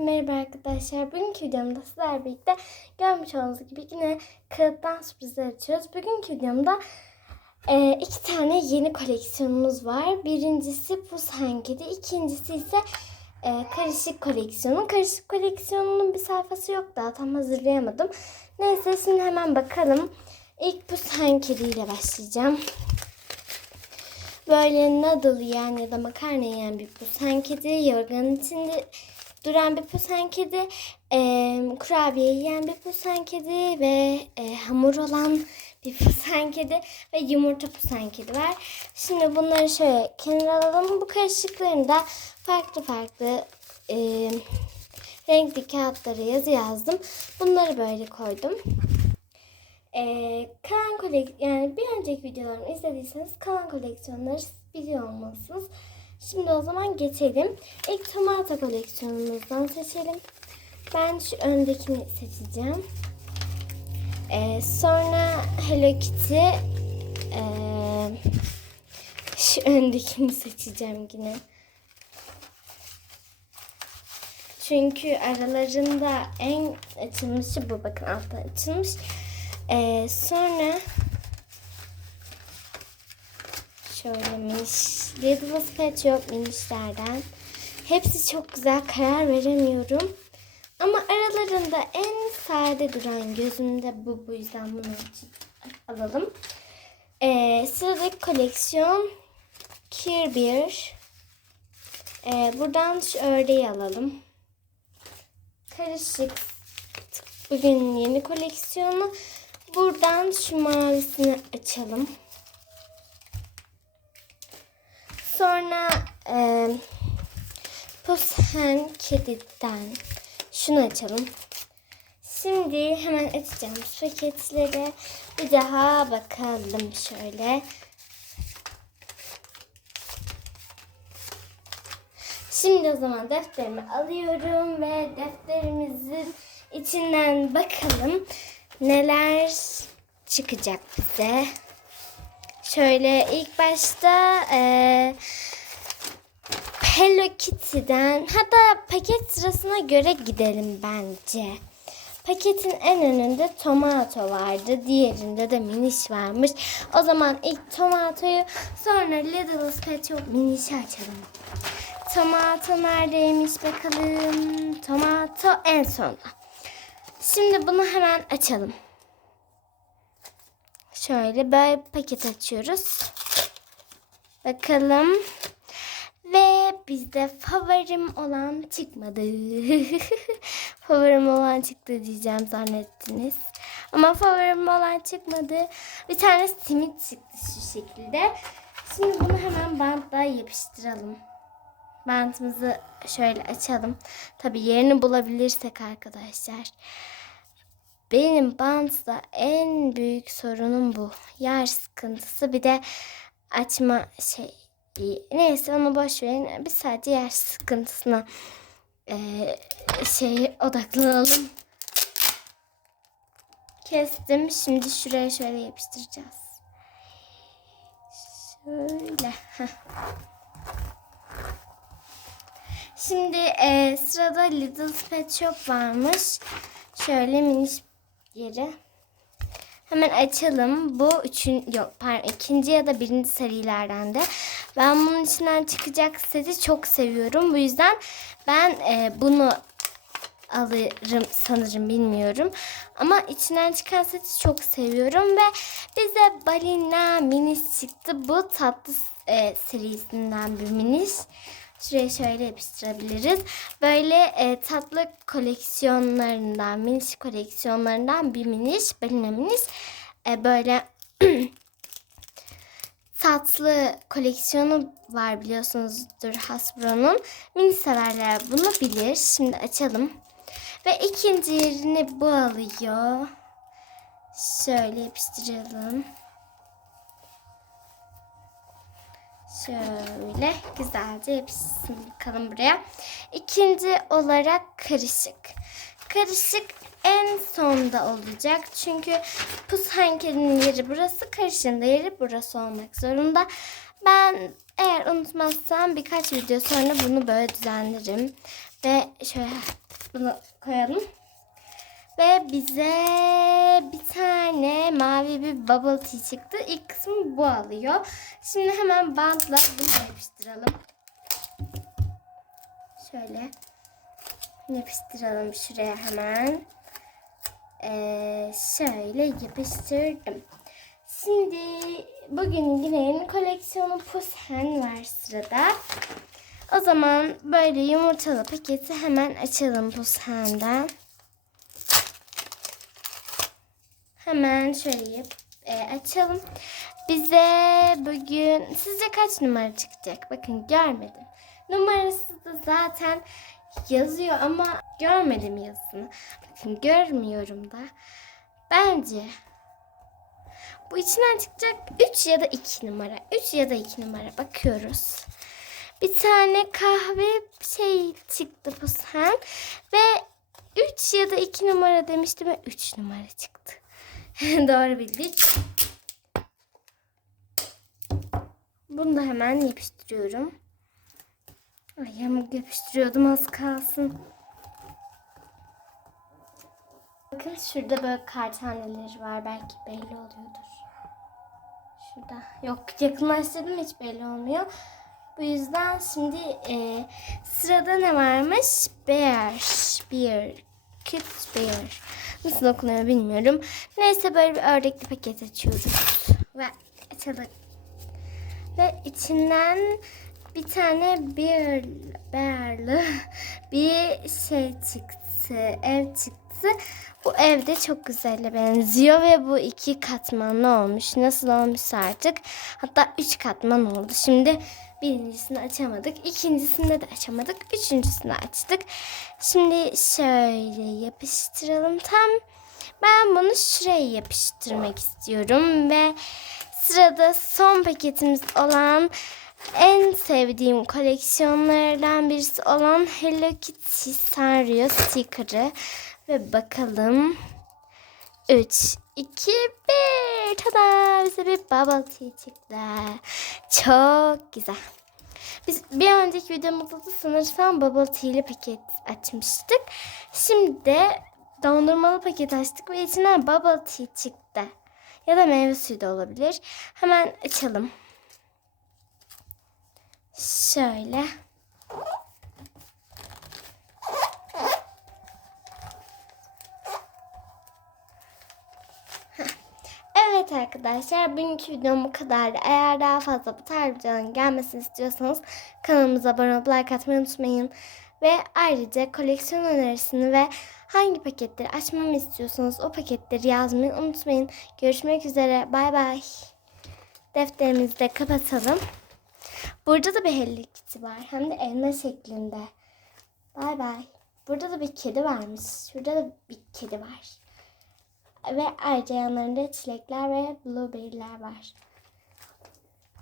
Merhaba arkadaşlar. Bugünkü videomda sizlerle birlikte görmüş olduğunuz gibi yine kağıttan sürprizler açıyoruz. Bugünkü videomda e, iki tane yeni koleksiyonumuz var. Birincisi Pus Hankedi, ikincisi ise e, Karışık koleksiyonu. Karışık koleksiyonunun bir sayfası yok daha tam hazırlayamadım. Neyse şimdi hemen bakalım. İlk Pus Hankedi ile başlayacağım. Böyle noodle yiyen ya da makarna yiyen bir pusan kedi, yorganın içinde duran bir pusan kedi, e, kurabiye yiyen bir pusan kedi ve e, hamur olan bir pusan kedi ve yumurta pusan kedi var. Şimdi bunları şöyle kenara alalım. Bu karışıklarında farklı farklı e, renkli kağıtlara yazı yazdım. Bunları böyle koydum. Ee, kalan kolek yani bir önceki videolarımı izlediyseniz kalan koleksiyonları biliyor olmalısınız. Şimdi o zaman geçelim. İlk tomato koleksiyonumuzdan seçelim. Ben şu öndekini seçeceğim. Ee, sonra Hello Kitty ee, şu öndekini seçeceğim yine. Çünkü aralarında en açılmışı bu. Bakın altta açılmış. Ee, sonra şöyle miniş Little Pet Shop. Hepsi çok güzel karar veremiyorum. Ama aralarında en sade duran gözümde bu. Bu yüzden bunu alalım. Ee, sıradaki koleksiyon Kirbyr. Ee, buradan şu ördeği alalım. Karışık. Bugün yeni koleksiyonu. Buradan şu mavisini açalım. Sonra e, Pushen Kedi'den şunu açalım. Şimdi hemen açacağım paketleri. Bir daha bakalım şöyle. Şimdi o zaman defterimi alıyorum ve defterimizin içinden bakalım neler çıkacak bize. Şöyle ilk başta e, Hello Kitty'den hatta paket sırasına göre gidelim bence. Paketin en önünde tomato vardı. Diğerinde de miniş varmış. O zaman ilk tomatoyu sonra Little Pet Shop minişi açalım. Tomato neredeymiş bakalım. Tomato en sonda. Şimdi bunu hemen açalım. Şöyle böyle paket açıyoruz. Bakalım. Ve bizde favorim olan çıkmadı. favorim olan çıktı diyeceğim zannettiniz. Ama favorim olan çıkmadı. Bir tane simit çıktı şu şekilde. Şimdi bunu hemen bantla yapıştıralım. Bantımızı şöyle açalım. Tabi yerini bulabilirsek arkadaşlar. Benim bantla en büyük sorunum bu. Yer sıkıntısı bir de açma şey. Neyse onu boş verin. Biz sadece yer sıkıntısına e, şey odaklanalım. Kestim. Şimdi şuraya şöyle yapıştıracağız. Şöyle. Şimdi e, sırada Little Pet Shop varmış. Şöyle miniş yeri. Hemen açalım. Bu üçün yok pardon ikinci ya da birinci serilerden de. Ben bunun içinden çıkacak seti çok seviyorum. Bu yüzden ben e, bunu alırım sanırım bilmiyorum. Ama içinden çıkan seti çok seviyorum ve bize balina minis çıktı. Bu tatlı e, serisinden bir minis. Şuraya şöyle yapıştırabiliriz. Böyle e, tatlı koleksiyonlarından, miniş koleksiyonlarından bir miniş, balina miniş. E, böyle tatlı koleksiyonu var biliyorsunuzdur Hasbro'nun. Mini severler bunu bilir. Şimdi açalım. Ve ikinci yerini bu alıyor. Şöyle yapıştıralım. Şöyle güzelce yapışsın bakalım buraya. İkinci olarak karışık. Karışık en sonda olacak. Çünkü pus hankerinin yeri burası, karışığın da yeri burası olmak zorunda. Ben eğer unutmazsam birkaç video sonra bunu böyle düzenlerim. Ve şöyle Bunu koyalım. Ve bize bir tane mavi bir bubble tea çıktı. İlk kısmı bu alıyor. Şimdi hemen bantla bunu yapıştıralım. Şöyle yapıştıralım şuraya hemen. Ee, şöyle yapıştırdım. Şimdi bugün Güney'in koleksiyonu Pusen var sırada. O zaman böyle yumurtalı paketi hemen açalım Pusen'den. Hemen şöyle e, açalım. Bize bugün sizce kaç numara çıkacak? Bakın görmedim. Numarası da zaten yazıyor ama görmedim yazısını. Bakın görmüyorum da. Bence bu içinden çıkacak 3 ya da 2 numara. 3 ya da 2 numara bakıyoruz. Bir tane kahve şey çıktı bu sen ve 3 ya da 2 numara demiştim ve 3 numara çıktı. Doğru bildik. Bunu da hemen yapıştırıyorum. Ay yamuk yapıştırıyordum az kalsın. Bakın şurada böyle kartaneleri var. Belki belli oluyordur. Şurada. Yok yakınlaştırdım hiç belli olmuyor. Bu yüzden şimdi e, sırada ne varmış? Bear. Bear. Kit bear. Nasıl okunuyor bilmiyorum. Neyse böyle bir ördekli paket açıyoruz. Ve açalım. Ve içinden bir tane bear, bearlı bir şey çıktı. Ev çıktı. Bu evde çok güzelle benziyor ve bu iki katmanlı olmuş. Nasıl olmuş artık? Hatta üç katman oldu. Şimdi birincisini açamadık. ikincisinde de açamadık. Üçüncüsünü açtık. Şimdi şöyle yapıştıralım. Tam ben bunu şuraya yapıştırmak istiyorum ve sırada son paketimiz olan en sevdiğim koleksiyonlardan birisi olan Hello Kitty Sanrio sticker'ı ve bakalım 3 2 1 tada bize bir bubble tea çıktı. Çok güzel. Biz bir önceki videomuzda da sanırsam bubble tea'li paket açmıştık. Şimdi de dondurmalı paket açtık ve içinden bubble tea çıktı. Ya da meyve suyu da olabilir. Hemen açalım. Şöyle. Evet arkadaşlar bugünkü videom bu kadardı. Eğer daha fazla bu tarz videoların gelmesini istiyorsanız kanalımıza abone olup like atmayı unutmayın. Ve ayrıca koleksiyon önerisini ve hangi paketleri açmamı istiyorsanız o paketleri yazmayı unutmayın. Görüşmek üzere. Bay bay. Defterimizi de kapatalım. Burada da bir Hello Kitty var. Hem de elma şeklinde. Bay bay. Burada da bir kedi varmış. Şurada da bir kedi var. Ve ayrıca yanlarında çilekler ve blueberry'ler var.